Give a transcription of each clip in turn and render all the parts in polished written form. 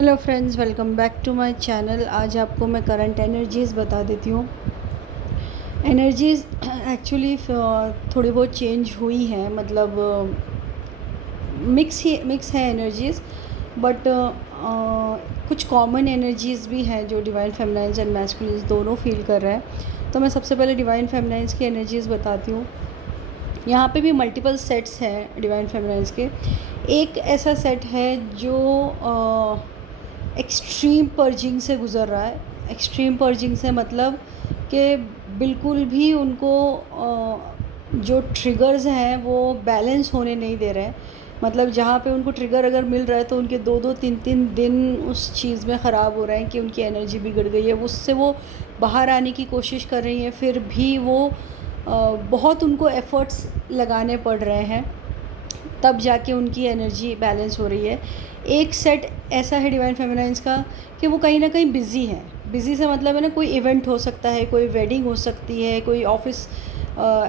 Hello friends, welcome back to my channel. आज आपको मैं करंट एनर्जीज़ बता देती हूँ। एनर्जीज़ एक्चुअली थोड़ी बहुत चेंज हुई हैं, मतलब मिक्स है एनर्जीज़, बट कुछ कॉमन एनर्जीज़ भी हैं जो डिवाइन फेमिनाइन्स एंड मैस्कुलिन्स दोनों फील कर रहे हैं। तो मैं सबसे पहले डिवाइन फेमिनाइन्स की एनर्जीज़ बताती हूँ। यहाँ पे भी मल्टीपल सेट्स हैं डिवाइन फेमिनाइन्स के। एक ऐसा सेट है जो एक्सट्रीम पर्जिंग से गुज़र रहा है। एक्सट्रीम पर्जिंग से मतलब कि बिल्कुल भी उनको जो ट्रिगर्स हैं वो बैलेंस होने नहीं दे रहे हैं। मतलब जहाँ पे उनको ट्रिगर अगर मिल रहा है तो उनके 2-2 3-3 दिन उस चीज़ में ख़राब हो रहे हैं कि उनकी एनर्जी बिगड़ गई है। उससे वो बाहर आने की कोशिश कर रही हैं, फिर भी वो बहुत उनको एफ़र्ट्स लगाने पड़ रहे हैं, तब जाके उनकी एनर्जी बैलेंस हो रही है। एक सेट ऐसा है डिवाइन फेमिनाइन्स का कि वो कहीं ना कहीं बिज़ी है। बिज़ी से मतलब है ना, कोई इवेंट हो सकता है, कोई वेडिंग हो सकती है, कोई ऑफिस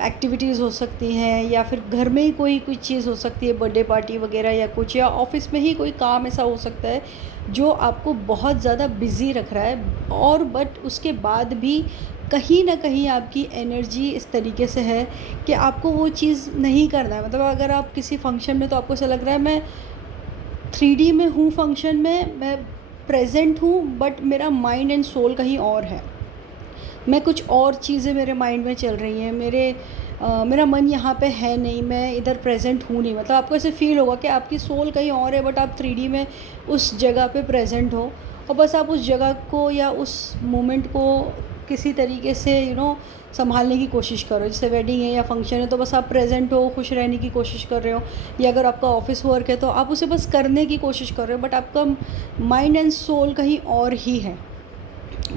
एक्टिविटीज़ हो सकती हैं, या फिर घर में ही कोई चीज़ हो सकती है, बर्थडे पार्टी वगैरह या कुछ, या ऑफिस में ही कोई काम ऐसा हो सकता है जो आपको बहुत ज़्यादा बिज़ी रख रहा है। और बट उसके बाद भी कहीं ना कहीं आपकी एनर्जी इस तरीके से है कि आपको वो चीज़ नहीं करना है। मतलब अगर आप किसी फंक्शन में, तो आपको ऐसा लग रहा है मैं 3D में हूँ, फंक्शन में मैं प्रेजेंट हूँ, बट मेरा माइंड एंड सोल कहीं और है। मैं कुछ और चीज़ें मेरे माइंड में चल रही हैं, मेरा मन यहाँ पे है नहीं, मैं इधर प्रेजेंट हूँ नहीं। मतलब आपको ऐसे फील होगा कि आपकी सोल कहीं और है, बट आप 3D में उस जगह पे प्रेजेंट हो, और बस आप उस जगह को या उस मोमेंट को किसी तरीके से संभालने की कोशिश करो। जैसे वेडिंग है या फंक्शन है, तो बस आप प्रेजेंट हो, खुश रहने की कोशिश कर रहे हो, या अगर आपका ऑफिस वर्क है तो आप उसे बस करने की कोशिश कर रहे हो, बट आपका माइंड एंड सोल कहीं और ही है।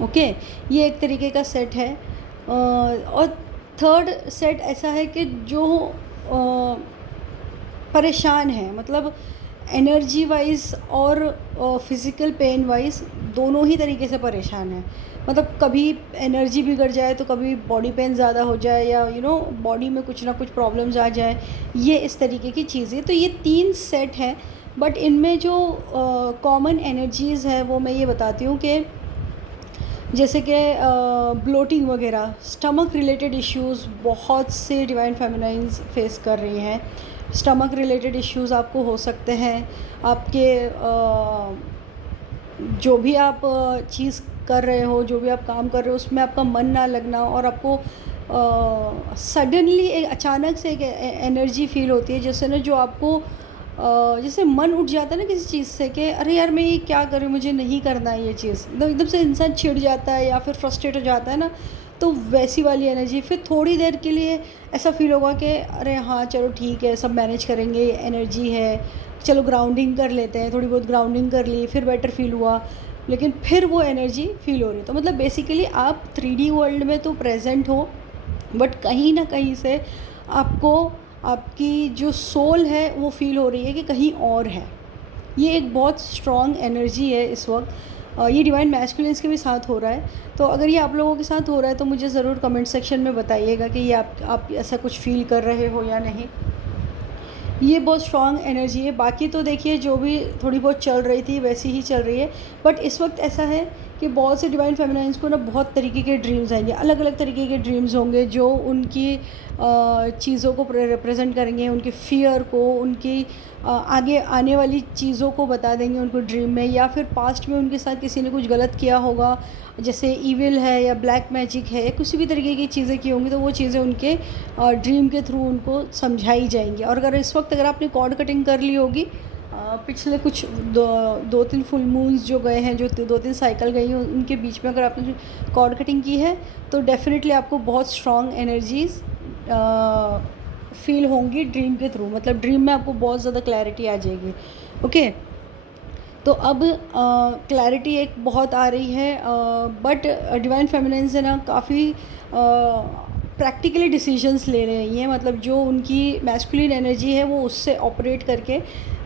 ओके, ये एक तरीके का सेट है। और थर्ड सेट ऐसा है कि जो परेशान है, मतलब एनर्जी वाइज और फिज़िकल पेन वाइज दोनों ही तरीके से परेशान है। मतलब कभी एनर्जी बिगड़ जाए तो कभी बॉडी पेन ज़्यादा हो जाए, या बॉडी में कुछ ना कुछ प्रॉब्लम्स आ जाए, ये इस तरीके की चीज़ें। तो ये 3 सेट हैं, बट इनमें जो कॉमन एनर्जीज़ है वो मैं ये बताती हूँ कि जैसे कि ब्लोटिंग वगैरह, स्टमक रिलेटेड इश्यूज़ बहुत से डिवाइन फेमिनाइन्स फेस कर रही हैं। स्टमक रिलेटेड इश्यूज़ आपको हो सकते हैं। आपके जो भी आप चीज़ कर रहे हो, जो भी आप काम कर रहे हो, उसमें आपका मन ना लगना, और आपको सडनली एक अचानक से एक एनर्जी फील होती है, जैसे ना जो आपको जैसे मन उठ जाता है ना किसी चीज़ से कि अरे यार मैं ये क्या करूँ, मुझे नहीं करना है ये चीज़। एकदम से इंसान चिढ़ जाता है या फिर फ्रस्ट्रेट हो जाता है ना, तो वैसी वाली एनर्जी। फिर थोड़ी देर के लिए ऐसा फील होगा कि अरे हाँ चलो ठीक है, सब मैनेज करेंगे, एनर्जी है, चलो ग्राउंडिंग कर लेते हैं। थोड़ी बहुत ग्राउंडिंग कर ली, फिर बेटर फील हुआ, लेकिन फिर वो एनर्जी फील हो रही है। तो मतलब बेसिकली आप 3D वर्ल्ड में तो प्रेजेंट हो, बट कहीं ना कहीं से आपको आपकी जो सोल है वो फील हो रही है कि कहीं और है। ये एक बहुत स्ट्रॉन्ग एनर्जी है इस वक्त। ये डिवाइन मैस्कुलिन्स के भी साथ हो रहा है। तो अगर ये आप लोगों के साथ हो रहा है तो मुझे ज़रूर कमेंट सेक्शन में बताइएगा कि ये आप ऐसा कुछ फील कर रहे हो या नहीं। ये बहुत स्ट्रॉन्ग एनर्जी है। बाकी तो देखिए जो भी थोड़ी बहुत चल रही थी वैसी ही चल रही है, बट इस वक्त ऐसा है कि बहुत से डिवाइन फेमिनाइन्स को ना बहुत तरीके के ड्रीम्स आएंगे, अलग अलग तरीके के ड्रीम्स होंगे जो उनकी चीज़ों को रिप्रेजेंट करेंगे, उनके फियर को, उनकी आगे आने वाली चीज़ों को बता देंगे उनको ड्रीम में, या फिर पास्ट में उनके साथ किसी ने कुछ गलत किया होगा, जैसे ईविल है या ब्लैक मैजिक है, किसी भी तरीके की चीज़ें की होंगी, तो वो चीज़ें उनके ड्रीम के थ्रू उनको समझाई जाएंगी। और अगर इस वक्त अगर आपने कॉर्ड कटिंग कर ली होगी, पिछले कुछ 2-3 फुल मून्स जो गए हैं, जो 2-3 साइकिल गई हैं, उनके बीच में अगर आपने कॉर्ड कटिंग की है तो डेफिनेटली आपको बहुत स्ट्रॉन्ग एनर्जीज़ फील होंगी ड्रीम के थ्रू। मतलब ड्रीम में आपको बहुत ज़्यादा क्लैरिटी आ जाएगी। ओके, तो अब क्लैरिटी एक बहुत आ रही है, बट डिवाइन फेमिनाइन्स है ना काफ़ी प्रैक्टिकली डिसीजंस ले रही हैं। मतलब जो उनकी मैस्कुलिन एनर्जी है वो उससे ऑपरेट करके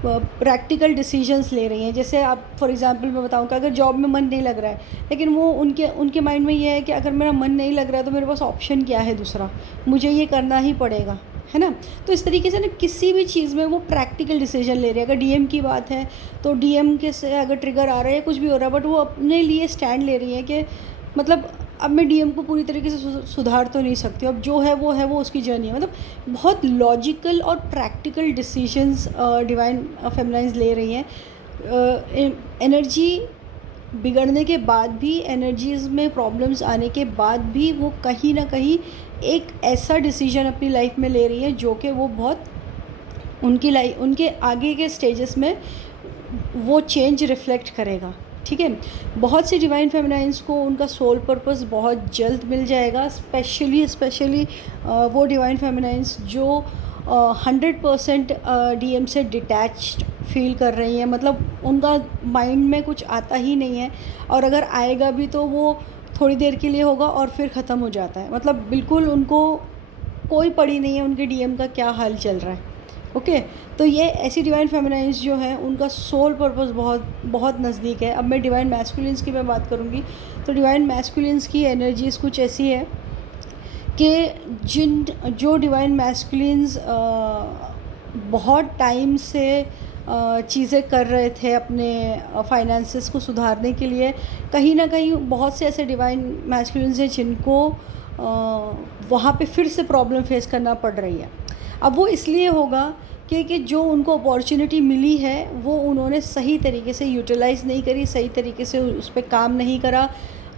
प्रैक्टिकल डिसीजंस ले रही हैं। जैसे आप फॉर एग्जांपल मैं बताऊँ कि अगर जॉब में मन नहीं लग रहा है, लेकिन वो उनके माइंड में ये है कि अगर मेरा मन नहीं लग रहा है तो मेरे पास ऑप्शन क्या है दूसरा, मुझे ये करना ही पड़ेगा। है ना। तो इस तरीके से ना किसी भी चीज़ में वो प्रैक्टिकल डिसीजन ले रहे हैं। अगर डीएम की बात है तो डीएम के से अगर ट्रिगर आ रहा है, कुछ भी हो रहा है, बट वो अपने लिए स्टैंड ले रही है कि मतलब अब मैं डीएम को पूरी तरीके से सुधार तो नहीं सकती, अब जो है वो उसकी जर्नी है। मतलब बहुत लॉजिकल और प्रैक्टिकल डिसीजंस डिवाइन फेमिनाइन्स ले रही हैं। एनर्जी बिगड़ने के बाद भी, एनर्जीज़ में प्रॉब्लम्स आने के बाद भी वो कहीं ना कहीं एक ऐसा डिसीजन अपनी लाइफ में ले रही है जो कि वो बहुत उनके आगे के स्टेजेस में वो चेंज रिफ्लेक्ट करेगा। ठीक है, बहुत से डिवाइन फेमिनाइन्स को उनका सोल पर्पस बहुत जल्द मिल जाएगा। स्पेशली वो डिवाइन फेमिनाइन्स जो 100% डीएम से डिटैच्ड फील कर रही हैं, मतलब उनका माइंड में कुछ आता ही नहीं है, और अगर आएगा भी तो वो थोड़ी देर के लिए होगा और फिर ख़त्म हो जाता है। मतलब बिल्कुल उनको कोई पड़ी नहीं है उनके डीएम का क्या हाल चल रहा है। ओके, तो ये ऐसी डिवाइन फेमिनाइन्स जो हैं उनका सोल पर्पस बहुत बहुत नज़दीक है। अब मैं डिवाइन मैस्कुलिन्स की मैं बात करूँगी तो डिवाइन मैस्कुलिन्स की एनर्जीज़ कुछ ऐसी है कि जो डिवाइन मैस्कुलिन्स बहुत टाइम से चीज़ें कर रहे थे अपने फाइनेंसेस को सुधारने के लिए, कहीं ना कहीं बहुत से ऐसे डिवाइन मैस्कुलिन्स हैं जिनको वहाँ पे फिर से प्रॉब्लम फेस करना पड़ रही है। अब वो इसलिए होगा कि जो उनको अपॉर्चुनिटी मिली है वो उन्होंने सही तरीके से यूटिलाइज़ नहीं करी, सही तरीके से उस पर काम नहीं करा,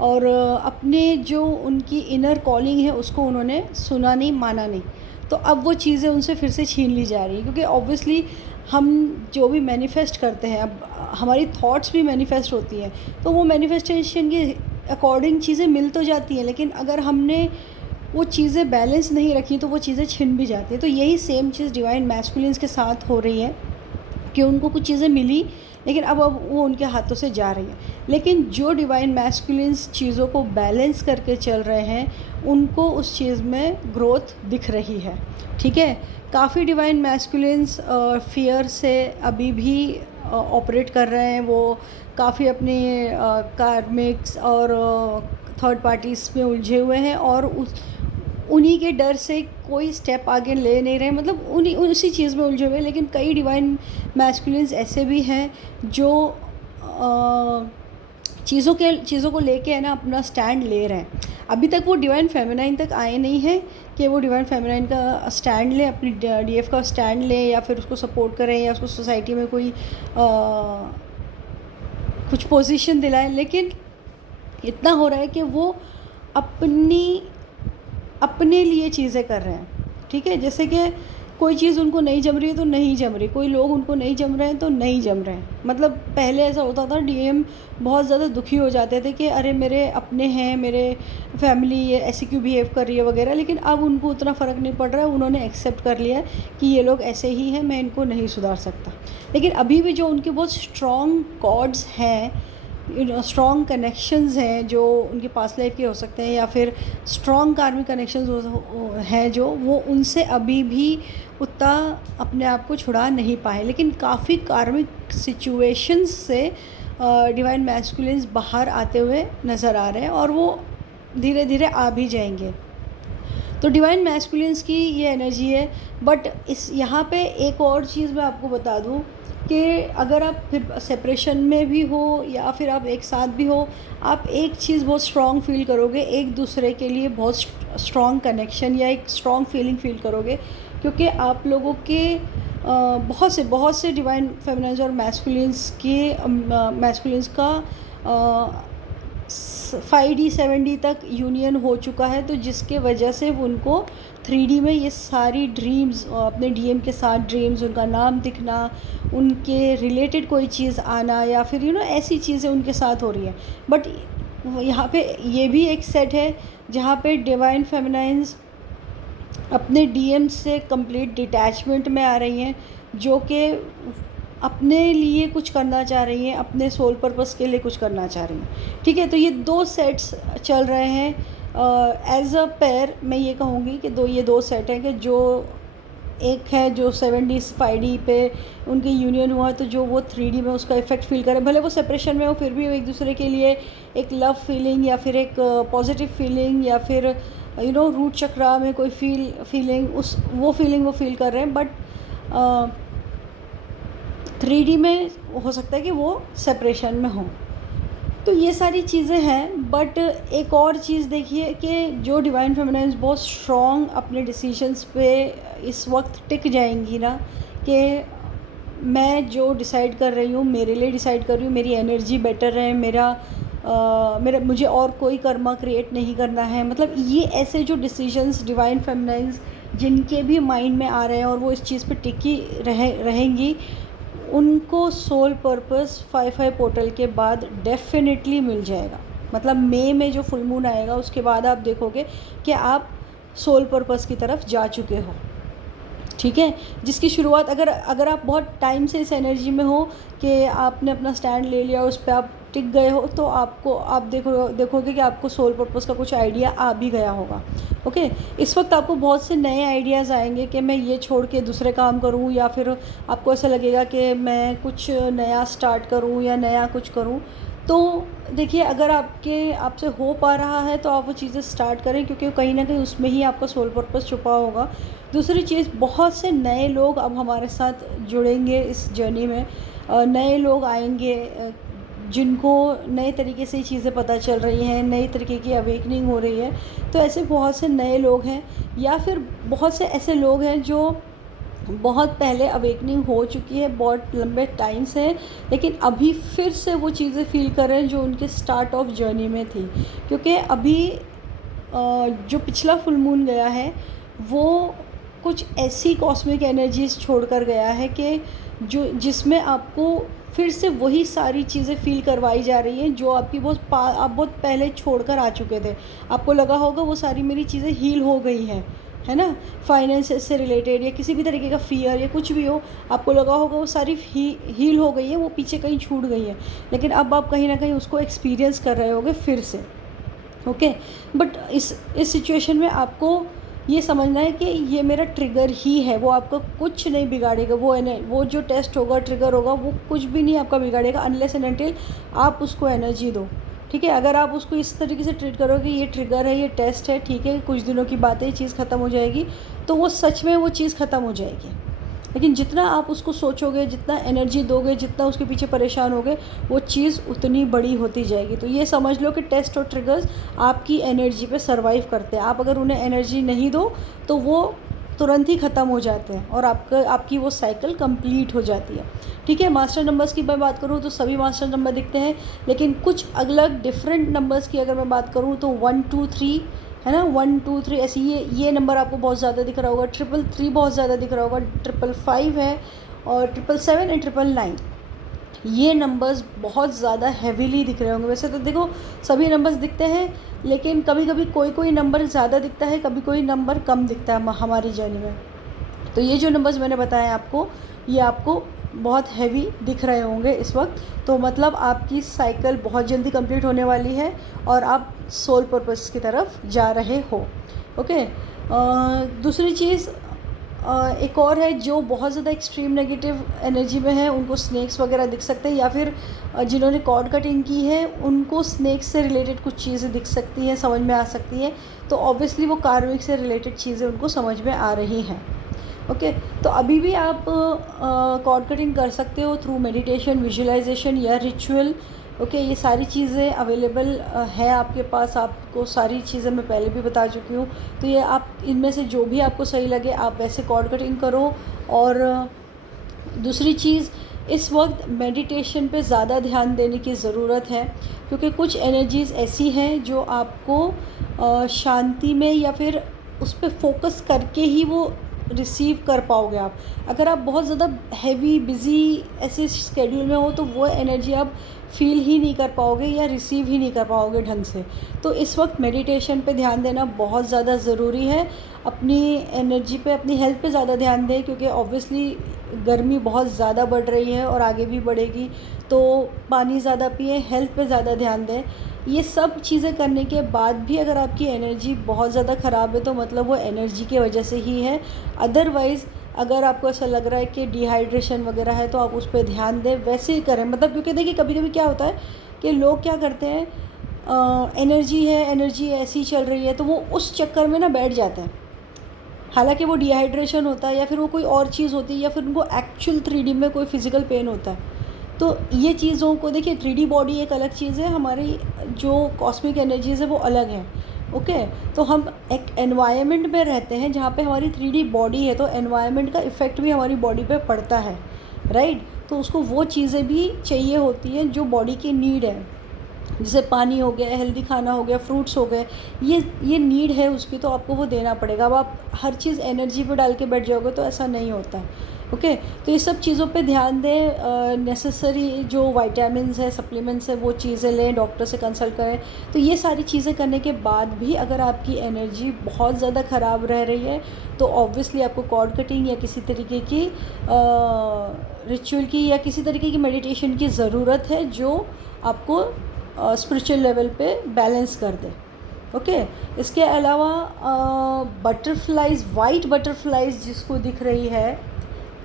और अपने जो उनकी इनर कॉलिंग है उसको उन्होंने सुना नहीं, माना नहीं। तो अब वो चीज़ें उनसे फिर से छीन ली जा रही हैं, क्योंकि ऑब्वियसली हम जो भी मैनिफेस्ट करते हैं, अब हमारी थॉट्स भी मैनिफेस्ट होती हैं, तो वो मैनिफेस्टेशन के अकॉर्डिंग चीज़ें मिल तो जाती हैं, लेकिन अगर हमने वो चीज़ें बैलेंस नहीं रखी तो वो चीज़ें छिन भी जाती हैं। तो यही सेम चीज़ डिवाइन मैस्कुलिन्स के साथ हो रही है कि उनको कुछ चीज़ें मिली, लेकिन अब वो उनके हाथों से जा रही है। लेकिन जो डिवाइन मैस्कुलिन्स चीज़ों को बैलेंस करके चल रहे हैं उनको उस चीज़ में ग्रोथ दिख रही है। ठीक है, काफ़ी डिवाइन मैस्कुलिन्स फियर से अभी भी ऑपरेट कर रहे हैं। वो काफ़ी अपने कार्मिक्स और थर्ड पार्टीज़ में उलझे हुए हैं, और उन्हीं के डर से कोई स्टेप आगे ले नहीं रहे, मतलब उसी चीज़ में उलझे हुए हैं। लेकिन कई डिवाइन मैस्कुलिन्स ऐसे भी हैं जो चीज़ों को लेके है ना अपना स्टैंड ले रहे हैं। अभी तक वो डिवाइन फेमिनाइन तक आए नहीं हैं कि वो डिवाइन फेमिनाइन का स्टैंड लें, अपनी डीएफ का स्टैंड लें, या फिर उसको सपोर्ट करें, या उसको सोसाइटी में कोई कुछ पोजीशन दिलाएं। लेकिन इतना हो रहा है कि वो अपने लिए चीज़ें कर रहे हैं। ठीक है, जैसे कि कोई चीज़ उनको नहीं जम रही है तो नहीं जम रही, कोई लोग उनको नहीं जम रहे हैं तो नहीं जम रहे हैं। मतलब पहले ऐसा होता था, डीएम बहुत ज़्यादा दुखी हो जाते थे कि अरे मेरे अपने हैं, मेरे फैमिली ये ऐसे क्यों बिहेव कर रही है वगैरह, लेकिन अब उनको उतना फ़र्क नहीं पड़ रहा है। उन्होंने एक्सेप्ट कर लिया कि ये लोग ऐसे ही हैं, मैं इनको नहीं सुधार सकता। लेकिन अभी भी जो उनके बहुत स्ट्रॉन्ग कॉर्ड्स हैं, स्ट्रॉन्ग कनेक्शंस हैं जो उनके पास्ट लाइफ के हो सकते हैं, या फिर स्ट्रॉन्ग कार्मिक कनेक्शंस हैं जो वो उनसे अभी भी उतना अपने आप को छुड़ा नहीं पाए। लेकिन काफ़ी कार्मिक सिचुएशंस से डिवाइन मैस्कुलिन्स बाहर आते हुए नज़र आ रहे हैं, और वो धीरे धीरे आ भी जाएंगे। तो डिवाइन मैस्कुलिन्स की ये एनर्जी है। बट यहाँ पे एक और चीज़ मैं आपको बता दूँ कि अगर आप फिर सेपरेशन में भी हो या फिर आप एक साथ भी हो, आप एक चीज़ बहुत स्ट्रॉन्ग फील करोगे, एक दूसरे के लिए बहुत स्ट्रॉन्ग कनेक्शन या एक स्ट्रॉन्ग फीलिंग फील करोगे, क्योंकि आप लोगों के बहुत से डिवाइन फेमिनाइन्स और मैस्कुलिन्स का 5D 7D तक यूनियन हो चुका है, तो जिसके वजह से उनको 3D में ये सारी ड्रीम्स, अपने डीएम के साथ ड्रीम्स, उनका नाम दिखना, उनके रिलेटेड कोई चीज़ आना, या फिर ऐसी चीज़ें उनके साथ हो रही है। बट यहाँ पे ये भी एक सेट है जहाँ पे डिवाइन फेमिनाइन्स अपने डीएम से कंप्लीट डिटैचमेंट में आ रही हैं, जो कि अपने लिए कुछ करना चाह रही हैं, अपने सोल पर्पस के लिए कुछ करना चाह रही हैं। ठीक है, तो ये 2 सेट्स चल रहे हैं एज अ पेयर। मैं ये कहूँगी कि ये दो सेट हैं कि जो एक है जो 7D 5D पे उनके यूनियन हुआ, तो जो वो 3D में उसका इफ़ेक्ट फील करें, भले वो सेपरेशन में हो फिर भी वो एक दूसरे के लिए एक लव फीलिंग या फिर एक पॉजिटिव फीलिंग या फिर रूट चक्रा में कोई फीलिंग वो फील कर रहे हैं, बट 3D में हो सकता है कि वो सेपरेशन में हो। तो ये सारी चीज़ें हैं। बट एक और चीज़ देखिए कि जो डिवाइन फेमिनाइन्स बहुत स्ट्रॉन्ग अपने डिसीजंस पे इस वक्त टिक जाएंगी ना, कि मैं जो डिसाइड कर रही हूँ मेरे लिए डिसाइड कर रही हूँ, मेरी एनर्जी बेटर है, मेरा मुझे और कोई कर्मा क्रिएट नहीं करना है। मतलब ये ऐसे जो डिसीजंस डिवाइन फेमिनाइन्स जिनके भी माइंड में आ रहे हैं और वो इस चीज़ पे टिकी रहेंगी, उनको सोल पर्पस 5/5 पोर्टल के बाद डेफिनेटली मिल जाएगा। मतलब मई में जो फुल मून आएगा उसके बाद आप देखोगे कि आप सोल पर्पस की तरफ जा चुके हो, ठीक है। जिसकी शुरुआत अगर आप बहुत टाइम से इस एनर्जी में हो कि आपने अपना स्टैंड ले लिया, उस पर आप टिक गए हो, तो आप देखोगे कि आपको सोल पर्पस का कुछ आइडिया आ भी गया होगा। ओके, इस वक्त आपको बहुत से नए आइडियाज़ आएंगे कि मैं ये छोड़ के दूसरे काम करूं, या फिर आपको ऐसा लगेगा कि मैं कुछ नया स्टार्ट करूं या नया कुछ करूं। तो देखिए, अगर आपसे हो पा रहा है तो आप वो चीज़ें स्टार्ट करें, क्योंकि कहीं ना कहीं उसमें ही आपका सोल पर्पस छुपा होगा। दूसरी चीज़, बहुत से नए लोग अब हमारे साथ जुड़ेंगे इस जर्नी में। नए लोग आएंगे जिनको नए तरीके से चीज़ें पता चल रही हैं, नई तरीके की अवेकनिंग हो रही है। तो ऐसे बहुत से नए लोग हैं, या फिर बहुत से ऐसे लोग हैं जो बहुत पहले अवेकनिंग हो चुकी है, बहुत लंबे टाइम से, लेकिन अभी फिर से वो चीज़ें फील कर रहे हैं जो उनके स्टार्ट ऑफ जर्नी में थी। क्योंकि अभी जो पिछला फुल मून गया है वो कुछ ऐसी कॉस्मिक एनर्जीज छोड़ कर गया है कि जिसमें आपको फिर से वही सारी चीज़ें फील करवाई जा रही हैं जो आपकी आप बहुत पहले छोड़कर आ चुके थे। आपको लगा होगा वो सारी मेरी चीज़ें हील हो गई हैं, है ना। फाइनेंस से रिलेटेड या किसी भी तरीके का फियर या कुछ भी हो, आपको लगा होगा वो सारी हील हो गई है, वो पीछे कहीं छूट गई है, लेकिन अब आप कहीं ना कहीं उसको एक्सपीरियंस कर रहे होगे फिर से। ओके, बट इस सिचुएशन में आपको ये समझना है कि ये मेरा ट्रिगर ही है, वो आपका कुछ नहीं बिगाड़ेगा। वो जो टेस्ट होगा, ट्रिगर होगा, वो कुछ भी नहीं आपका बिगाड़ेगा, अनलेस एंड अनटिल आप उसको एनर्जी दो, ठीक है। अगर आप उसको इस तरीके से ट्रीट करोगे, ये ट्रिगर है, ये टेस्ट है, ठीक है, कुछ दिनों की बात है, ये चीज़ ख़त्म हो जाएगी, तो वो सच में वो चीज़ ख़त्म हो जाएगी। लेकिन जितना आप उसको सोचोगे, जितना एनर्जी दोगे, जितना उसके पीछे परेशान होगे, वो चीज़ उतनी बड़ी होती जाएगी। तो ये समझ लो कि टेस्ट और ट्रिगर्स आपकी एनर्जी पे सरवाइव करते हैं। आप अगर उन्हें एनर्जी नहीं दो तो वो तुरंत ही ख़त्म हो जाते हैं और आपकी वो साइकिल कंप्लीट हो जाती है, ठीक है। मास्टर नंबर्स की मैं बात करूँ तो सभी मास्टर नंबर दिखते हैं, लेकिन कुछ अलग डिफरेंट नंबर्स की अगर मैं बात करूँ तो 1 2 3 है ना, 1 2 3 ऐसे ये नंबर आपको बहुत ज़्यादा दिख रहा होगा। 333 बहुत ज़्यादा दिख रहा होगा, 555 है, और 777 एंड 999, ये नंबर्स बहुत ज़्यादा हैवीली दिख रहे होंगे। वैसे तो देखो सभी नंबर्स दिखते हैं, लेकिन कभी कभी कोई नंबर ज़्यादा दिखता है, कभी कोई नंबर कम दिखता है हमारी जर्नी में। तो ये जो नंबर्स मैंने बताए आपको, ये आपको बहुत हैवी दिख रहे होंगे इस वक्त। तो मतलब आपकी साइकिल बहुत जल्दी कंप्लीट होने वाली है और आप सोल पर्पस की तरफ जा रहे हो। ओके, दूसरी चीज़ एक और है, जो बहुत ज़्यादा एक्सट्रीम नेगेटिव एनर्जी में है उनको स्नेक्स वगैरह दिख सकते हैं, या फिर जिन्होंने कॉर्ड कटिंग की है उनको स्नेक्स से रिलेटेड कुछ चीज़ें दिख सकती हैं, समझ में आ सकती हैं। तो ऑब्वियसली वो कार्मिक से रिलेटेड चीज़ें उनको समझ में आ रही हैं। ओके, तो अभी भी आप कॉर्ड कटिंग कर सकते हो थ्रू मेडिटेशन, विजुअलाइजेशन या रिचुअल। ओके, ये सारी चीज़ें अवेलेबल है आपके पास। आपको सारी चीज़ें मैं पहले भी बता चुकी हूँ। तो ये आप इनमें से जो भी आपको सही लगे आप वैसे कॉर्ड कटिंग करो। और दूसरी चीज़, इस वक्त मेडिटेशन पे ज़्यादा ध्यान देने की ज़रूरत है, क्योंकि कुछ एनर्जीज़ ऐसी हैं जो आपको शांति में या फिर उस पर फोकस करके ही वो रिसीव कर पाओगे आप। अगर आप बहुत ज़्यादा हैवी बिज़ी ऐसे स्केड्यूल में हो तो वो एनर्जी आप फील ही नहीं कर पाओगे या रिसीव ही नहीं कर पाओगे ढंग से। तो इस वक्त मेडिटेशन पे ध्यान देना बहुत ज़्यादा ज़रूरी है। अपनी एनर्जी पे, अपनी हेल्थ पे ज़्यादा ध्यान दें, क्योंकि ऑब्वियसली गर्मी बहुत ज़्यादा बढ़ रही है और आगे भी बढ़ेगी। तो पानी ज़्यादा पिएं, हेल्थ पे ज़्यादा ध्यान दें। ये सब चीज़ें करने के बाद भी अगर आपकी एनर्जी बहुत ज़्यादा ख़राब है तो मतलब वो एनर्जी की वजह से ही है। अदरवाइज़ अगर आपको ऐसा लग रहा है कि डिहाइड्रेशन वगैरह है तो आप उस पर ध्यान दें, वैसे ही करें। मतलब क्योंकि देखिए कभी कभी क्या होता है कि लोग क्या करते हैं, एनर्जी है, एनर्जी ऐसी चल रही है, तो वो उस चक्कर में ना बैठ जाते हैं। हालांकि वो डिहाइड्रेशन होता है या फिर वो कोई और चीज़ होती है या फिर उनको एक्चुअल 3D में कोई फिज़िकल पेन होता है। तो ये चीज़ों को देखिए, 3D बॉडी एक अलग चीज़ है, हमारी जो कॉस्मिक एनर्जीज़ है वो अलग है। ओके, तो हम एक एनवायरनमेंट में रहते हैं जहाँ पे हमारी 3D बॉडी है, तो एनवायरनमेंट का इफ़ेक्ट भी हमारी बॉडी पे पड़ता है, राइट। तो उसको वो चीज़ें भी चाहिए होती हैं जो बॉडी की नीड है, जैसे पानी हो गया, हेल्दी खाना हो गया, फ्रूट्स हो गए, ये नीड है उसकी, तो आपको वो देना पड़ेगा। अब आप हर चीज़ एनर्जी पे डाल के बैठ जाओगे तो ऐसा नहीं होता। ओके, तो ये सब चीज़ों पे ध्यान दें, नेसेसरी जो विटामिन्स है, सप्लीमेंट्स है, वो चीज़ें लें, डॉक्टर से कंसल्ट करें। तो ये सारी चीज़ें करने के बाद भी अगर आपकी एनर्जी बहुत ज़्यादा ख़राब रह रही है तो ऑब्वियसली आपको कॉर्ड कटिंग या किसी तरीके की रिचुअल की या किसी तरीके की मेडिटेशन की ज़रूरत है जो आपको स्पिरिचुअल लेवल पे बैलेंस कर दे। ओके, इसके अलावा बटरफ्लाइज, वाइट बटरफ्लाइज जिसको दिख रही है,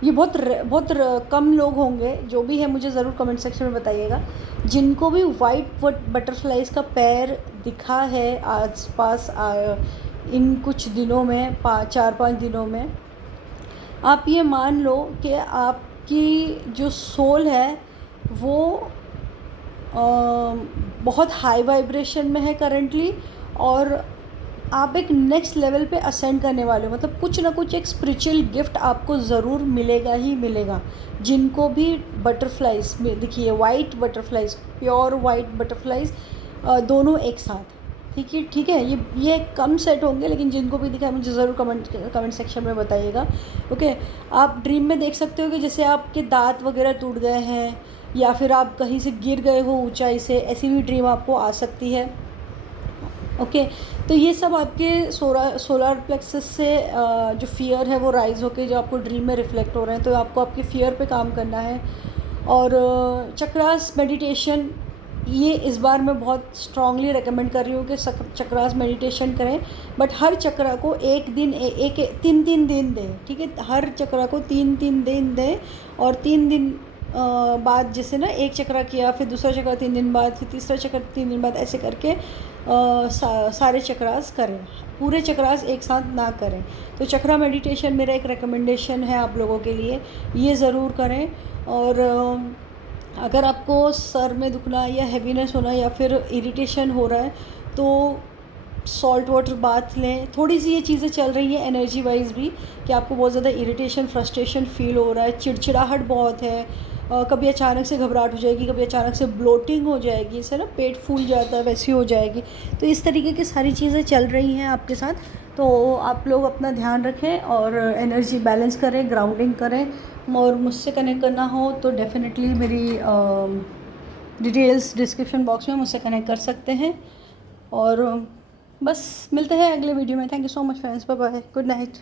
ये बहुत कम लोग होंगे, जो भी है मुझे ज़रूर कमेंट सेक्शन में बताइएगा, जिनको भी वाइट बटरफ्लाइज का पैर दिखा है आसपास इन कुछ दिनों में, 4-5 दिनों में। आप ये मान लो कि आपकी जो सोल है वो बहुत हाई वाइब्रेशन में है करंटली, और आप एक नेक्स्ट लेवल पे असेंड करने वाले हो। मतलब कुछ ना कुछ एक स्पिरिचुअल गिफ्ट आपको ज़रूर मिलेगा ही मिलेगा। जिनको भी बटरफ्लाइज में दिखिए, white butterflies, pure white butterflies, दोनों एक साथ, ठीक है, ये कम सेट होंगे, लेकिन जिनको भी दिखा मुझे ज़रूर कमेंट सेक्शन में बताइएगा। ओके, आप ड्रीम में देख सकते हो कि जैसे आपके दांत वगैरह टूट गए हैं या फिर आप कहीं से गिर गए हो ऊंचाई से, ऐसी भी ड्रीम आपको आ सकती है। ओके, तो ये सब आपके सोलर प्लेक्सस से जो फियर है वो राइज़ होके जो आपको ड्रीम में रिफ्लेक्ट हो रहे हैं, तो आपको आपके फियर पे काम करना है। और चक्रास मेडिटेशन, ये इस बार मैं बहुत स्ट्रांगली रेकमेंड कर रही हूँ कि चक्रास मेडिटेशन करें, बट हर चक्रा को एक दिन एक 3-3 दिन दें, ठीक है। हर चक्रा को 3-3 दिन दें, और 3 दिन बाद जैसे ना एक चक्रा किया, फिर दूसरा चक्रा 3 दिन बाद, फिर तीसरा चक्र 3 दिन बाद, ऐसे करके सारे चक्रास करें, पूरे चक्रास एक साथ ना करें। तो चक्रा मेडिटेशन मेरा एक रिकमेंडेशन है आप लोगों के लिए, ये ज़रूर करें। और अगर आपको सर में दुखना या हैवीनेस होना या फिर इरिटेशन हो रहा है तो सॉल्ट वाटर बाथ लें। थोड़ी सी ये चीज़ें चल रही हैं एनर्जी वाइज भी कि आपको बहुत ज़्यादा इरिटेशन, फ्रस्ट्रेशन फील हो रहा है, चिड़चिड़ाहट बहुत है, कभी अचानक से घबराहट हो जाएगी, कभी अचानक से ब्लोटिंग हो जाएगी, इससे ना पेट फूल जाता है, वैसी हो जाएगी। तो इस तरीके की सारी चीज़ें चल रही हैं आपके साथ, तो आप लोग अपना ध्यान रखें और एनर्जी बैलेंस करें, ग्राउंडिंग करें। और मुझसे कनेक्ट करना हो तो डेफिनेटली मेरी डिटेल्स डिस्क्रिप्शन बॉक्स में मुझसे कनेक्ट कर सकते हैं। और बस मिलते हैं अगले वीडियो में। Thank you so much friends, bye bye, good night.